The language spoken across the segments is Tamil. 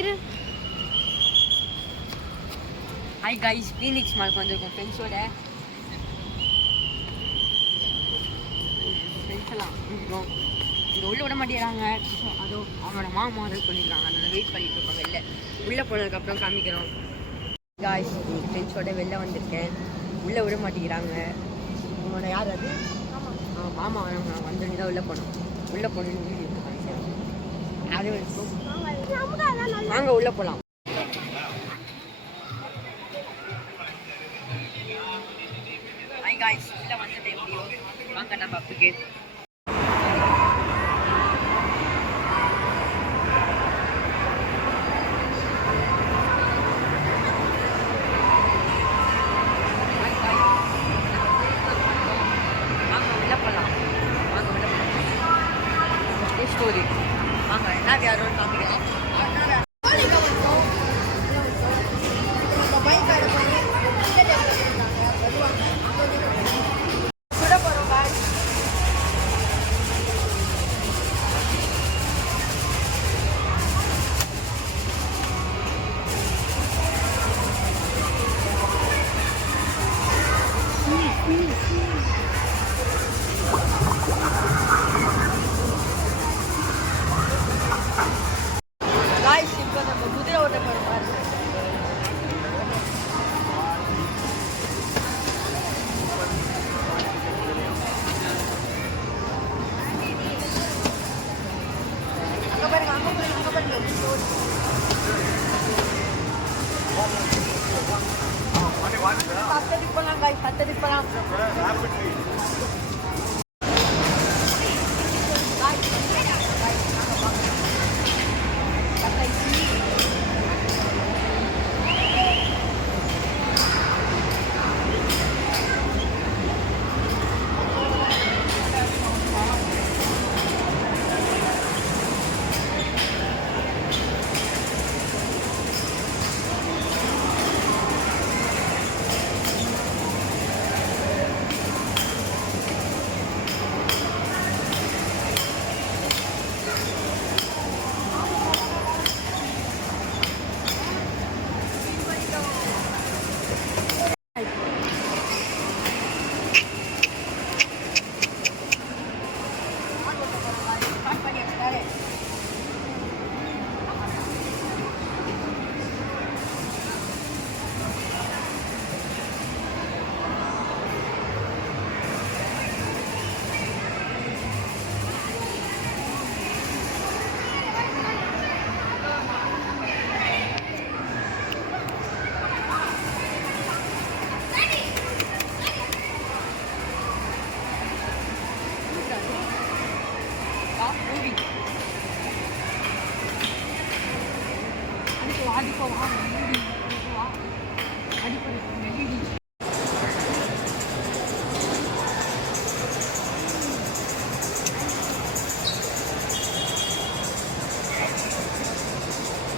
இரு. ஹாய் கைஸ், ஃபீனிக்ஸ் மால்க்கு வந்திருக்கோம் ஃப்ரெண்ட்ஸோட. ஃப்ரெண்ட்ஸ் எல்லாம் வந்துருக்கோம். இங்கே உள்ளே விட மாட்டேங்கிறாங்க. அதோ அவனோட மாமா வந்து சொல்லியிருக்காங்க. அதனால் வெயிட் பண்ணிட்டு இருக்கோம். வெளில உள்ளே போனதுக்கப்புறம் காமிக்கிறோம். காய்ஸ், ஃப்ரெண்ட்ஸோட வெளில வந்திருக்கேன். உள்ளே விட மாட்டேங்கிறாங்க. உங்களோட யார் அது? மாமா வந்து தான் உள்ளே போனோம். உள்ளே போகணுன்னு வீடியோ காமிக்கிறோம். அது வரைக்கும் வாங்க உள்ளே போகலாம். ஹாய் காய்ஸ், உள்ளே வந்துட்டு எப்படியோ வாங்க நம்ம அப்புக்கு. ஸ்டோரி வாங்க என்ன யாரும் காமிக்கிறேன். பத்தடி போலாம்.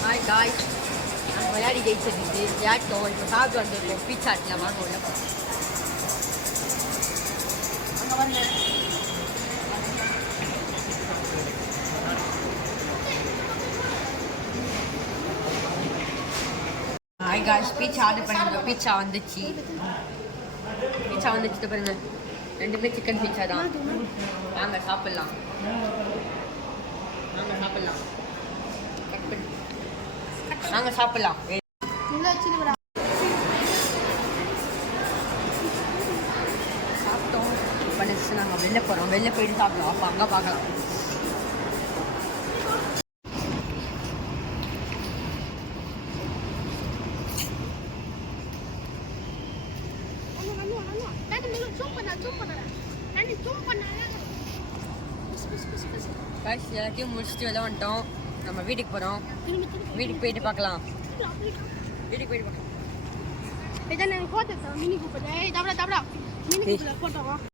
ஹாய் காய்ஸ், நாங்கள் விளையாடி ஜெயிச்சிருந்து விளையாட்டோம். இப்போ சாப்பிட்டு வந்துருக்கோம். பீச்சாட்டில் வாங்க உள்ள போகிறோம். அங்கே வாங்க. ஹாய் காய்ஸ், பீச்சா ஆர்டர் பண்ணிருக்கோம். பீச்சா வந்துச்சு பாருங்க. ரெண்டுமே சிக்கன் பீச்சா தான். வாங்க சாப்பிட்லாம். நாங்க சாப்பிடலாம். சாப்பிட்டோம். இப்போ நெக்ஸ்ட் நாங்கள் வெளில போகிறோம். வெளில போயிட்டு சாப்பிடலாம். அப்போ அங்கே பார்க்கலாம். எல்லாத்தையும் முடிச்சுட்டு வெளில வந்துட்டோம். நம்ம வீட்டுக்கு போகிறோம். வீட்டுக்கு போயிட்டு பார்க்கலாம். இதான் நாங்கள் போட்டோம். மினி கூப்பிட்டு